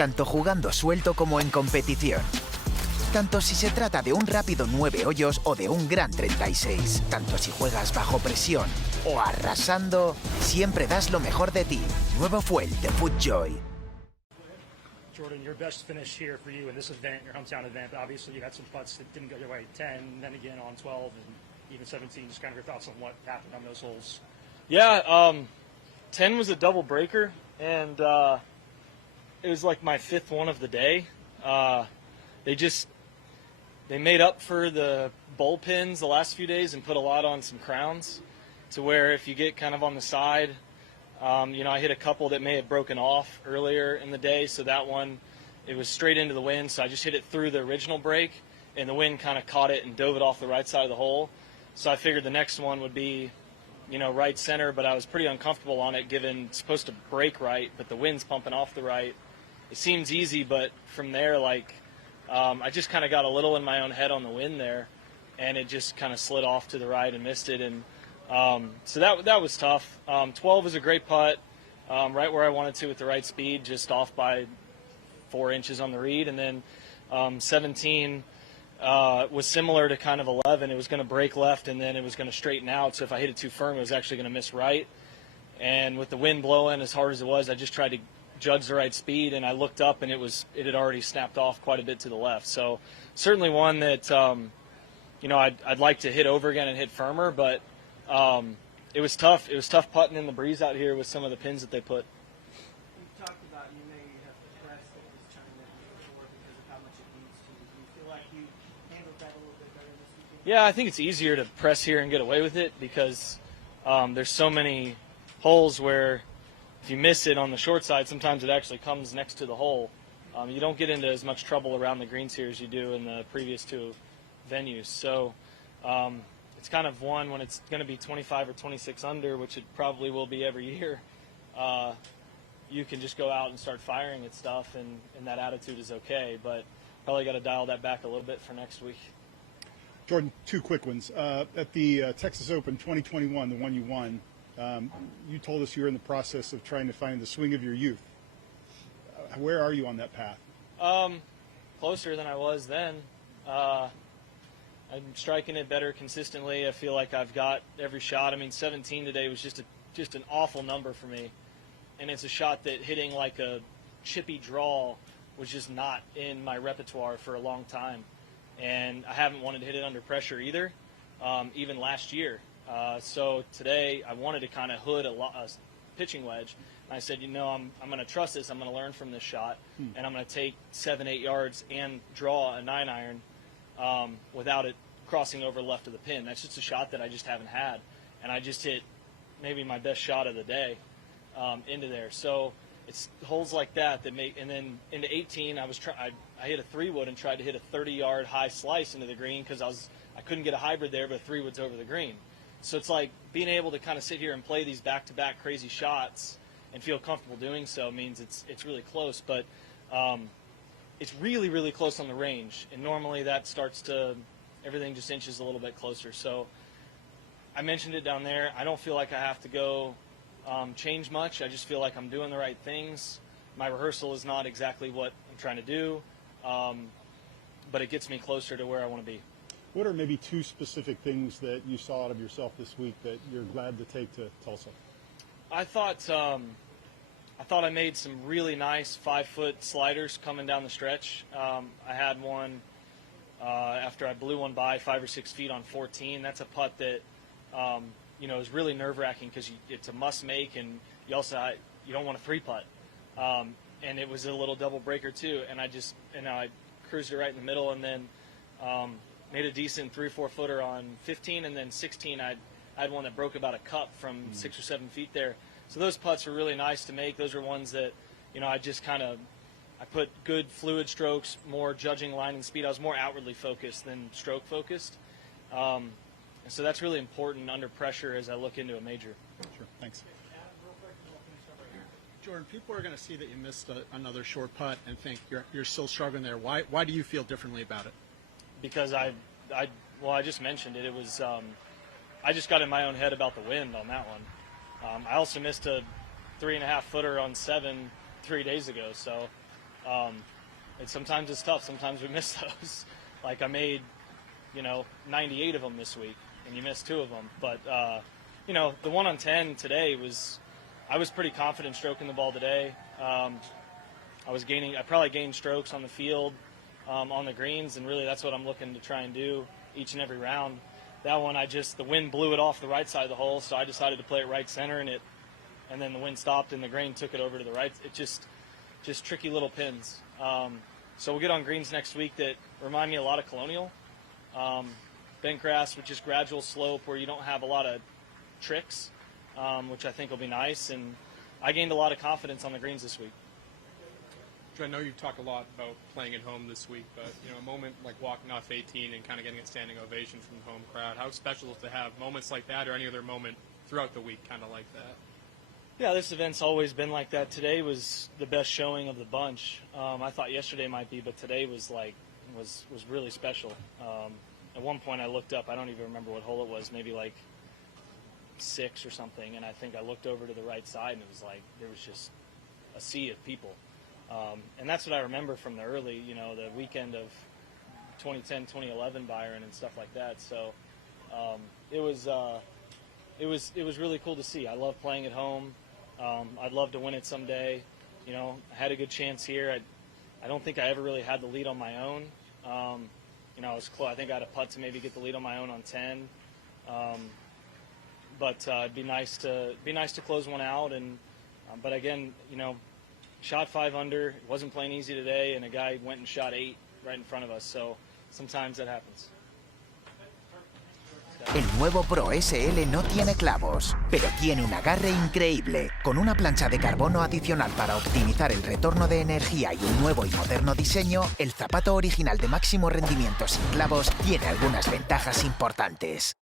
tanto jugando suelto como en competición. Tanto si se trata de un rápido 9 hoyos o de un gran 36. Tanto si juegas bajo presión o arrasando, siempre das lo mejor de ti. Nuevo Fuel de FootJoy. Jordan, your best finish here for you in this event, your hometown event. Obviously, you had some putts that didn't go your way. 10, then again on 12, and even 17. Just kind of your thoughts on what happened on those holes. Yeah, 10 was a double breaker, and it was like my fifth one of the day. They made up for the bowl pins the last few days and put a lot on some crowns, to where if you get kind of on the side, I hit a couple that may have broken off earlier in the day, so that one, it was straight into the wind, so I just hit it through the original break, and the wind kind of caught it and dove it off the right side of the hole. So I figured the next one would be, right center, but I was pretty uncomfortable on it, given it's supposed to break right, but the wind's pumping off the right. It seems easy, but from there, I just kind of got a little in my own head on the wind there, and it just kind of slid off to the right and missed it, and so that was tough. 12 was a great putt, right where I wanted to with the right speed, just off by 4 inches on the reed, and then 17 was similar to kind of 11. It was going to break left, and then it was going to straighten out, so if I hit it too firm, it was actually going to miss right. And with the wind blowing as hard as it was, I just tried to judge the right speed, and I looked up, and it had already snapped off quite a bit to the left. So certainly one that I'd like to hit over again and hit firmer, but it was tough. It was tough putting in the breeze out here with some of the pins that they put. You talked about you may have to press it this tournament before because of how much it needs to. Do you feel like you handled that a little bit better this weekend? Yeah, I think it's easier to press here and get away with it because there's so many holes where if you miss it on the short side, sometimes it actually comes next to the hole. You don't get into as much trouble around the greens here as you do in the previous two venues. So it's kind of one when it's going to be 25 or 26 under, which it probably will be every year. You can just go out and start firing at stuff, and that attitude is okay. But probably got to dial that back a little bit for next week. Jordan, 2 quick ones. At the Texas Open 2021, the one you won, you told us you were in the process of trying to find the swing of your youth. Where are you on that path? Closer than I was then. I'm striking it better consistently. I feel like I've got every shot. I mean, 17 today was just an awful number for me, and it's a shot that hitting like a chippy draw was just not in my repertoire for a long time, and I haven't wanted to hit it under pressure either, even last year. So today I wanted to kind of hood a pitching wedge. And I said, I'm going to trust this. I'm going to learn from this shot, and I'm going to take 7-8 yards and draw a 9-iron without it crossing over left of the pin. That's just a shot that I just haven't had, and I just hit maybe my best shot of the day into there. So it's holes like that make, and then into 18, I hit a 3-wood and tried to hit a 30-yard high slice into the green because I couldn't get a hybrid there, but 3-wood's over the green. So it's like being able to kind of sit here and play these back-to-back crazy shots and feel comfortable doing so means it's really close, but it's really, really close on the range, and normally that starts to, everything just inches a little bit closer. So I mentioned it down there. I don't feel like I have to go change much. I just feel like I'm doing the right things. My rehearsal is not exactly what I'm trying to do, but it gets me closer to where I want to be. What are maybe 2 specific things that you saw out of yourself this week that you're glad to take to Tulsa? I thought I made some really nice 5-foot sliders coming down the stretch. I had one after I blew one by 5 or 6 feet on 14. That's a putt that is really nerve-wracking because it's a must-make, and you don't want a 3-putt. And it was a little double breaker too, and I cruised it right in the middle, and then made a decent 3 or 4 footer on 15, and then 16 I had one that broke about a cup from 6 or 7 feet there. So those putts were really nice to make. Those are ones that I put good fluid strokes, more judging line and speed. I was more outwardly focused than stroke focused, and so that's really important under pressure as I look into a major. Sure, thanks. Jordan, people are going to see that you missed another short putt and think you're still struggling there. Why do you feel differently about it? Because I just mentioned it. It was I just got in my own head about the wind on that one. I also missed a 3.5 footer on 7 3 days ago, so And sometimes it's tough. Sometimes we miss those. Like I made, 98 of them this week, and you missed 2 of them. But the one on 10 today I was pretty confident stroking the ball today. I probably gained strokes on the field, on the greens, and really that's what I'm looking to try and do each and every round. That one, the wind blew it off the right side of the hole, so I decided to play it right center, and then the wind stopped and the grain took it over to the right. It just tricky little pins. So we'll get on greens next week that remind me a lot of Colonial. Bent grass with just gradual slope where you don't have a lot of tricks, which I think will be nice. And I gained a lot of confidence on the greens this week. I know you've talked a lot about playing at home this week, but a moment like walking off 18 and kind of getting a standing ovation from the home crowd, how special is it to have moments like that or any other moment throughout the week kind of like that? Yeah, this event's always been like that. Today was the best showing of the bunch. I thought yesterday might be, but today was really special. At one point I looked up, I don't even remember what hole it was, maybe like 6 or something, and I think I looked over to the right side and it was like there was just a sea of people. And that's what I remember from the early, the weekend of 2010, 2011 Byron and stuff like that. So it was really cool to see. I love playing at home. I'd love to win it someday. I had a good chance here. I don't think I ever really had the lead on my own. I was close. I think I had a putt to maybe get the lead on my own on 10. But it'd be nice to close one out. And but again, shot 5 under. It wasn't playing easy today, and a guy went and shot 8 right in front of us. So sometimes that happens. El nuevo Pro SL no tiene clavos, pero tiene un agarre increíble. Con una plancha de carbono adicional para optimizar el retorno de energía y un nuevo y moderno diseño, el zapato original de máximo rendimiento sin clavos tiene algunas ventajas importantes.